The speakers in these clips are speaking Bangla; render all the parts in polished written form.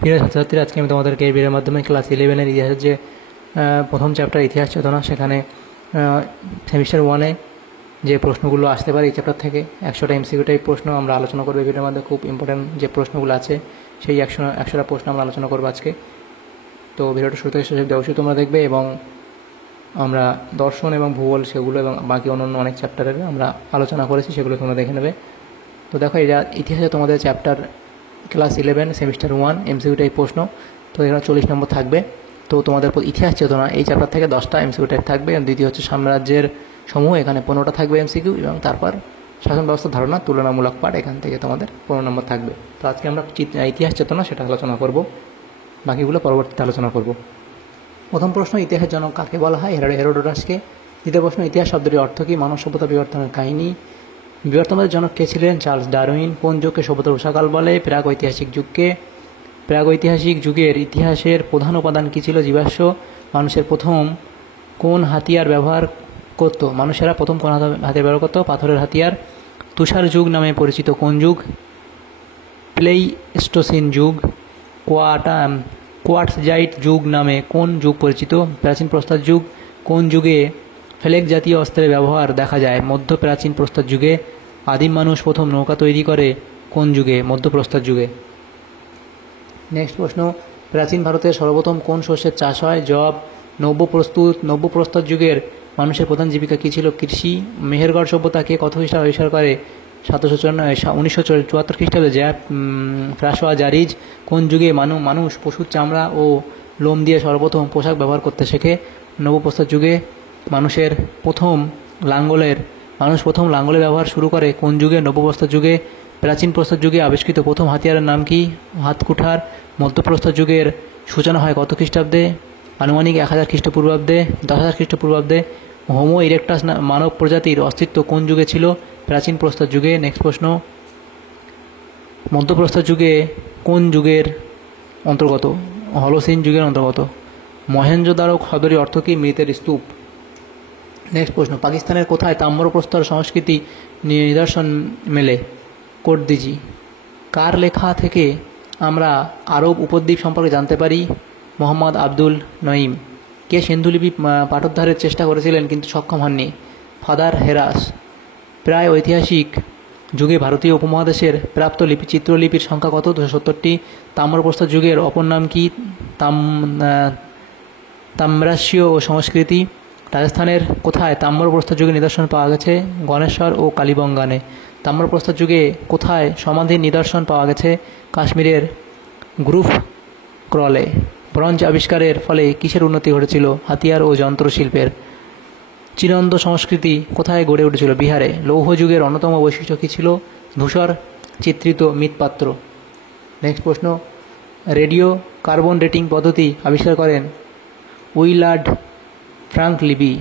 প্রিয় ছাত্রছাত্রীরা, আজকে আমি তোমাদেরকে এই ভিডিওর মাধ্যমে ক্লাস 11-এর ইতিহাসের যে প্রথম চ্যাপ্টার ইতিহাস চেতনা, সেখানে সেমিস্টার 1-এ যে প্রশ্নগুলো আসতে পারে এই চ্যাপ্টার থেকে 100টা এমসিকিউ টাইপ প্রশ্ন আমরা আলোচনা করবো। এই ভিডিওর মধ্যে খুব ইম্পর্টেন্ট যে প্রশ্নগুলো আছে সেই 100টা প্রশ্ন আমরা আলোচনা করবো আজকে। তো ভিডিওটা শুরু থেকে শেষ অবধি অবশ্যই তোমরা দেখবে, এবং আমরা দর্শন এবং ভূগোল সেগুলো এবং বাকি অন্যান্য অনেক চ্যাপ্টারের আমরা আলোচনা করেছি, সেগুলো তোমরা দেখে নেবে। তো দেখো, এটা ইতিহাসে তোমাদের chapter class 11 semester 1 MCQ type প্রশ্ন। তো এখানে 40 নম্বর থাকবে। তো তোমাদের ইতিহাস চেতনা এই চ্যাপ্টার থেকে 10টা এমসিকিউ টাইপ থাকবে। দ্বিতীয় হচ্ছে সাম্রাজ্যের সমূহ, এখানে 15টা থাকবে এমসিকিউ, এবং তারপর শাসন ব্যবস্থার ধারণা তুলনামূলক পাঠ, এখান থেকে তোমাদের 15 নম্বর থাকবে। তো আজকে আমরা ইতিহাস চেতনা সেটা আলোচনা করব, বাকিগুলো পরবর্তীতে আলোচনা করব। প্রথম প্রশ্ন, ইতিহাসের জনক কাকে বলা হয়? হেরোডোটাসকে। দ্বিতীয় প্রশ্ন, ইতিহাস শব্দটির অর্থ কী? মানব সভ্যতা বিবর্তনের কাহিনী। বিবর্তনের জনক কে ছিলেন? Charles Darwin. কোন যুগকে সভ্যতার উষাকাল বলে? প্রাগৈতিহাসিক যুগকে। প্রাগৈতিহাসিক যুগের ইতিহাসের প্রধান উপাদান কী ছিল? জীবাশ্ম। মানুষের প্রথম কোন হাতিয়ার ব্যবহার করত? মানুষেরা প্রথম কোন হাতিয়ার ব্যবহার করত? পাথরের হাতিয়ার। তুষার যুগ নামে পরিচিত কোন যুগ? প্লেইস্টোসিন যুগ। কোয়ার্টজাইট যুগ নামে কোন যুগ পরিচিত? প্রাচীন প্রস্তর যুগ। কোন যুগে ফ্লেক জাতীয় অস্ত্রের ব্যবহার দেখা যায়? মধ্য প্রাচীন প্রস্তর যুগে। আদিম মানুষ প্রথম নৌকা তৈরি করে কোন যুগে? মধ্যপ্রস্তর যুগে। নেক্সট প্রশ্ন, প্রাচীন ভারতের সর্বপ্রথম কোন শস্যের চাষ হয়? যব। নব্যপ্রস্তর যুগের মানুষের প্রধান জীবিকা কী ছিল? কৃষি। মেহেরগড় সভ্যতাকে কত খ্রিস্টাব্দে আবিষ্কার করে? 1974 খ্রিস্টাব্দে ফ্রাসোয়া জারিজ। কোন যুগে মানুষ পশুর চামড়া ও লোম দিয়ে সর্বপ্রথম পোশাক ব্যবহার করতে শেখে? নবপ্রস্তর যুগে। মানুষ প্রথম লাঙ্গলের ব্যবহার শুরু করে কোন যুগে? নবপ্রস্তর যুগে। প্রাচীন প্রস্তর যুগে আবিষ্কৃত প্রথম হাতিয়ারের নাম কি? হাতকুঠার। মধ্যপ্রস্তর যুগের সূচনা হয় কত খ্রিস্টাব্দে? আনুমানিক 1000 খ্রিস্টপূর্বাব্দে, 10,000 খ্রিস্টপূর্বাব্দে। হোমো ইরেক্টাস মানব প্রজাতির অস্তিত্ব কোন যুগে ছিল? প্রাচীন প্রস্তর যুগে। নেক্সট প্রশ্ন, মধ্যপ্রস্তর যুগে কোন যুগের অন্তর্গত? হলোসিন যুগের অন্তর্গত। মহেঞ্জোদারো শব্দটির অর্থ কী? মৃতের স্তূপ। নেক্সট প্রশ্ন, পাকিস্তানের কোথায় তাম্রপ্রস্তর সংস্কৃতি নিদর্শন মেলে? কোটদিজি। কার লেখা থেকে আমরা আরব উপদ্বীপ সম্পর্কে জানতে পারি? মোহাম্মদ আব্দুল নঈম। কে সিন্ধুলিপি পাঠোদ্ধারের চেষ্টা করেছিলেন কিন্তু সক্ষম হননি? Father Heras. প্রায় ঐতিহাসিক যুগে ভারতীয় উপমহাদেশের প্রাপ্ত চিত্রলিপির সংখ্যা কত? 270টি। তাম্রপ্রস্তর যুগের অপর নাম কি? তাম্রাস্য ও সংস্কৃতি। রাজস্থানের কোথায় তাম্রপ্রস্তর যুগের নিদর্শন পাওয়া গেছে? গণেশ্বর ও কালীবঙ্গানে। তাম্রপ্রস্তর যুগে কোথায় সমাধির নিদর্শন পাওয়া গেছে? কাশ্মীরের গ্রুফ ক্রলে। ব্রোঞ্জ আবিষ্কারের ফলে কিসের উন্নতি ঘটেছিল? হাতিয়ার ও যন্ত্রশিল্পের। চিরন্দ সংস্কৃতি কোথায় গড়ে উঠেছিল? বিহারে। লৌহ যুগের অন্যতম বৈশিষ্ট্য কী ছিল? ধূসর চিত্রিত মৃৎপাত্র। নেক্সট প্রশ্ন, রেডিও কার্বন ডেটিং পদ্ধতি আবিষ্কার করেন উইলার্ড ফ্রাঙ্কলিবি।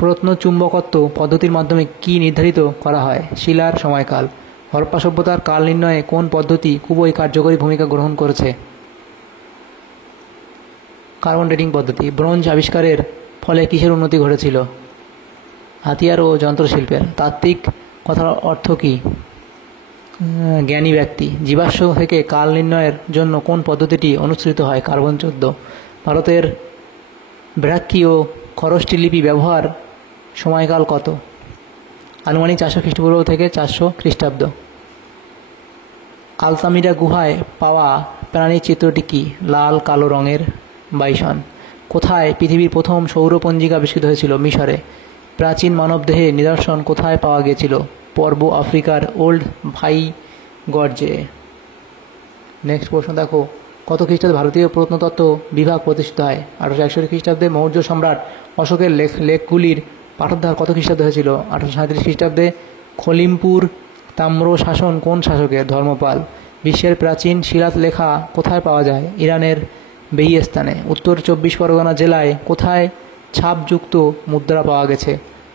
প্রত্নচুম্বকত্ব পদ্ধতির মাধ্যমে কি নির্ধারিত করা হয়? শিলার সময়কাল। হরপ্পা সভ্যতার কাল নির্ণয়ে কোন পদ্ধতি খুবই কার্যকরী ভূমিকা গ্রহণ করেছে? কার্বন ডেটিং পদ্ধতি। ব্রোঞ্জ আবিষ্কারের ফলে কিসের উন্নতি ঘটেছিল? হাতিয়ার ও যন্ত্রশিল্পের। তাত্ত্বিক কথার অর্থ কী? জ্ঞানী ব্যক্তি। জীবাশ্ম থেকে কাল নির্ণয়ের জন্য কোন পদ্ধতিটি অনুসৃত হয়? কার্বন 14। ভারতের ব্রাহ্মী ও খরষ্টি লিপি ব্যবহার সময়কাল কত? আনুমানিক 400 খ্রিস্টপূর্ব থেকে 400 খ্রিস্টাব্দ। আলতামিরা গুহায় পাওয়া প্রাণীর চিত্রটি কি? লাল কালো রঙের বাইসন। কোথায় পৃথিবীর প্রথম সৌরপঞ্জিকা আবিষ্কৃত হয়েছিল? মিশরে। প্রাচীন মানবদেহের নিদর্শন কোথায় পাওয়া গিয়েছিল? পূর্ব আফ্রিকার ওল্ড ভাইগর্জে। নেক্সট প্রশ্ন দেখো, কত খ্রিস্টাব্দে ভারতীয় প্রত্নতত্ত্ব বিভাগ প্রতিষ্ঠিত হয়? 1861 খ্রিস্টাব্দে। মৌর্য সম্রাট অশোকের লেখগুলির পাঠোদ্ধার কত খ্রিস্টাব্দে হয়েছিল? 1837 খ্রিস্টাব্দে। খলিমপুর তাম্র শাসন কোন শাসকের? ধর্মপাল। বিশ্বের প্রাচীন শিলালেখা কোথায় পাওয়া যায়? ইরানের বেহিস্তানে। উত্তর 24 পরগনা জেলায় কোথায় ছাপযুক্ত মুদ্রা পাওয়া গেছে?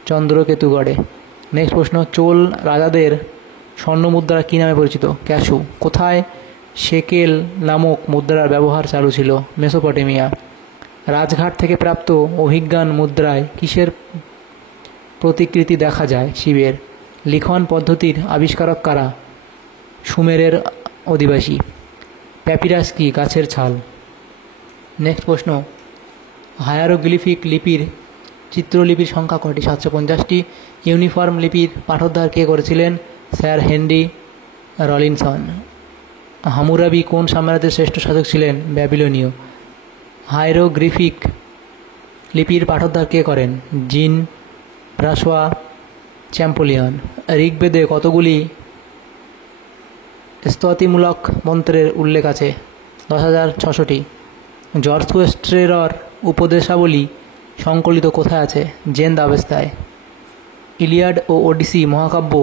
চন্দ্রকেতুগড়ে। নেক্সট প্রশ্ন, চোল রাজাদের স্বর্ণমুদ্রা কী নামে পরিচিত? ক্যাশু। কোথায় শেকেল নামক মুদ্রার ব্যবহার চালু ছিল? মেসোপটেমিয়া। রাজঘাট থেকে প্রাপ্ত অভিজ্ঞান মুদ্রায় কিসের প্রতিকৃতি দেখা যায়? শিবের। লিখন পদ্ধতির আবিষ্কারক কারা? সুমেরের অধিবাসী। প্যাপিরাস কি? গাছের ছাল। নেক্সট প্রশ্ন, হায়ারোগ্লিফিক লিপির চিত্রলিপির সংখ্যা কয়টি? 750টি। ইউনিফর্ম লিপির পাঠোদ্ধার কে করেছিলেন? Sir Henry Rawlinson. হামুরাবি কোন সাম্রাজ্যের শ্রেষ্ঠ শাসক ছিলেন? ব্যাবিলনীয়। হায়ারোগ্লিফিক লিপির পাঠোদ্ধার কে করেন? জিন ব্রাসোয়া চ্যাম্পোলিয়ন। ঋগ্বেদে কতগুলি স্তুতিমূলক মন্ত্রের উল্লেখ আছে? 10,600টি। জরথুস্ট্রেরর উপদেশাবলী সংকলিত কোথায় আছে? জেন দাবেস্তায়। ইলিয়াড ও ওডিসি মহাকাব্য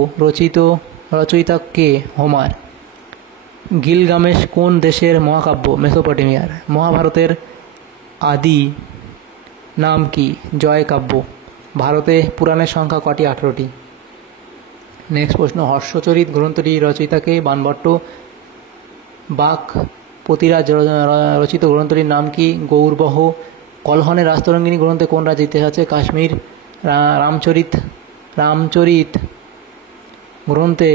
রচয়িতা কে? হোমার। গিলগামেশ কোন দেশের মহাকাব্য? মেসোপটেমিয়ার। মহাভারতের আদি নাম কি? জয় কাব্য। ভারতে পুরাণের সংখ্যা কটি? 18টি। নেক্সট প্রশ্ন, হর্ষচরিত গ্রন্থটি রচয়িতাকে? বাণভট্ট। বাক পতিরাজ রচিত গ্রন্থটির নাম কি? গৌরবহ। কলহনের রাস্তরঙ্গিনী গ্রন্থে কোন রাজ্যের ইতিহাস আছে? কাশ্মীর। রামচরিত গ্রন্থে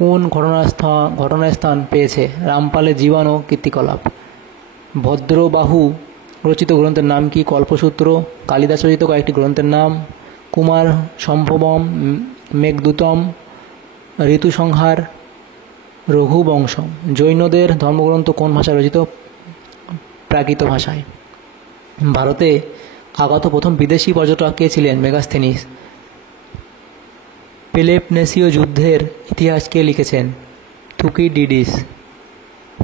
কোন ঘটনার স্থান পেয়েছে? রামপালের জীবন ও কীর্তিকলাপ। ভদ্রবাহু রচিত গ্রন্থের নাম কি? কল্পসূত্র। কালিদাস রচিত কয়েকটি গ্রন্থের নাম? কুমার সম্ভবম, মেঘদূতম, ঋতুসংহার, রঘুবংশম। জৈনদের ধর্মগ্রন্থ কোন ভাষায় রচিত? প্রাকৃত ভাষায়। ভারতে আগত প্রথম বিদেশি পর্যটক কে ছিলেন? মেগাস্থেনিস। পেলেপনেসীয় যুদ্ধের ইতিহাস কে লিখেছেন? থুকিডিডিস।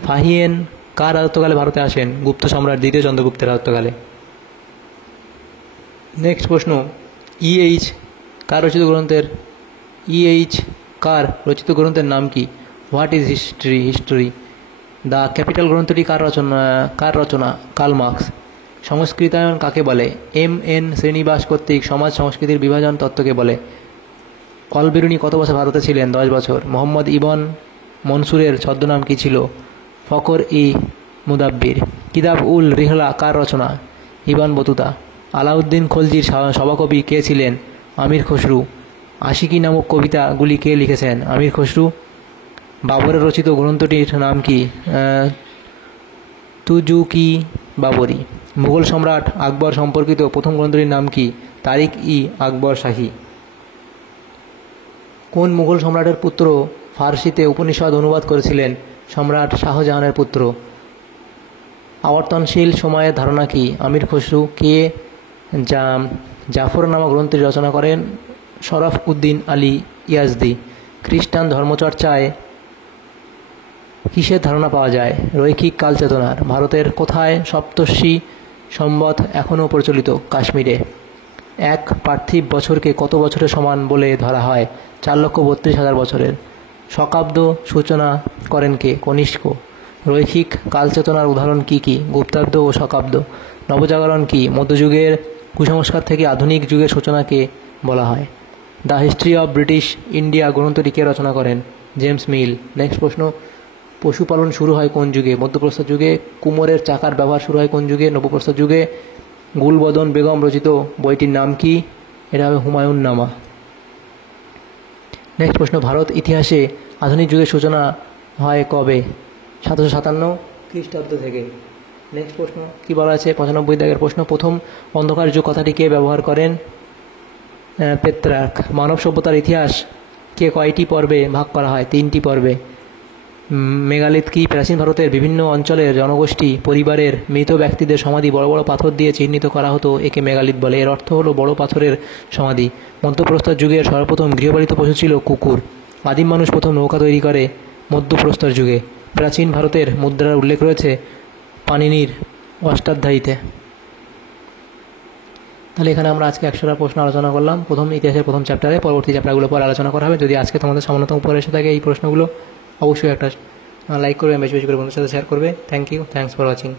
ফাহিয়েন কার রাজত্বকালে ভারতে আসেন? গুপ্ত সম্রাট দ্বিতীয় চন্দ্রগুপ্তের রাজত্বকালে। নেক্সট প্রশ্ন, ইএইচ কার রচিত গ্রন্থের নাম কি? What is history. The capital গ্রন্থটি কার রচনা? Karl Marx. সংস্কৃতায়ন কাকে বলে? এম.এন. শ্রীনিবাস কর্তৃক সমাজ সংস্কৃতির বিভাজন তত্ত্বকে বলে। অল বিরুনি কত বছর ভারতে ছিলেন? 10 বছর। মোহাম্মদ ইবন মনসুরের ছদ্মনাম কি ছিল? ফকর ই মুদাব্বির। কিতাব উল রিহলা কার রচনা? Ibn Battuta. আলাউদ্দিন খলজির সভাকবি কে ছিলেন? আমির খসরু। আশিকি নামক কবিতাগুলি কে লিখেছেন? আমির খসরু। বাবরের রচিত গ্রন্থটির নাম কি? তুজুকি বাবরি। মুঘল সম্রাট আকবর সম্পর্কিত প্রথম গ্রন্থটির নাম কি? তারিখ ই আকবর শাহী। কোন মুঘল সম্রাটের পুত্র ফার্সিতে উপনিষদ অনুবাদ করেছিলেন? সম্রাট শাহজাহানের পুত্র। আবর্তনশীল সময়ের ধারণা কি? আমির খসরু। কে জাফর নামক গ্রন্থটি রচনা করেন? শরফ উদ্দিন আলী ইয়াজদি। খ্রিস্টান ধর্মচর্চায় কিসের ধারণা পাওয়া যায়? রৈখিক কালচেতনার। ভারতের কোথায় সপ্তর্ষি সম্বত এখনও প্রচলিত? কাশ্মীরে। এক পার্থিব বছরকে কত বছরের সমান বলে ধরা হয়? 4,32,000 বছরের। শকাব্দ সূচনা করেন কে? কনিষ্ক। রৈখিক কালচেতনার উদাহরণ কি কি? গুপ্তাব্দ ও শকাব্দ। নবজাগরণ কি? মধ্যযুগের কুসংস্কার থেকে আধুনিক যুগের সূচনাকে বলা হয়। The history of British India গ্রন্থটি কে রচনা করেন? জেমস মিল। নেক্সট প্রশ্ন, পশুপালন শুরু হয় কোন যুগে? মধ্যপ্রস্তর যুগে। কুমোরের চাকার ব্যবহার শুরু হয় কোন যুগে? নবপ্রস্তর যুগে। গুলবদন বেগম রচিত বইটির নাম কি? এটা হবে হুমায়ুন নামা। নেক্সট প্রশ্ন, ভারত ইতিহাসে আধুনিক যুগের সূচনা হয় কবে? 757 খ্রিস্টাব্দ থেকে। নেক্সট প্রশ্ন কি বলা আছে? 95 দাগের প্রশ্ন, প্রথম অন্ধকার যুগ কথাটি কে ব্যবহার করেন? পেত্রার্ক। মানব সভ্যতার ইতিহাস কে কয়টি পর্বে ভাগ করা হয়? 3টি পর্বে। মেগালিথ কি? প্রাচীন ভারতের বিভিন্ন অঞ্চলের জনগোষ্ঠী পরিবারের মৃত ব্যক্তিদের সমাধি বড় বড় পাথর দিয়ে চিহ্নিত করা হতো, একে মেগালিথ বলে। এর অর্থ হলো বড় পাথরের সমাধি। মধ্যপ্রস্তর যুগের সর্বপ্রথম গৃহপালিত পশু ছিল কুকুর। আদিম মানুষ প্রথম নৌকা তৈরি করে মধ্যপ্রস্তর যুগে। প্রাচীন ভারতের মুদ্রার উল্লেখ রয়েছে পাণিনির অষ্টাধ্যায়ীতে। তাহলে এখানে আমরা আজকে 100টা প্রশ্ন আলোচনা করলাম প্রথম ইতিহাসের প্রথম চ্যাপ্টারে। পরবর্তী চ্যাপ্টারগুলো পরে আলোচনা করা হবে। যদি আজকে তোমাদের সামান্যতম উপরে এসে থাকে এই প্রশ্নগুলো, অবশ্যই একটা লাইক করবে, বেশি বেশি করে বন্ধুদের সাথে শেয়ার করবে। Thank you, thanks for watching.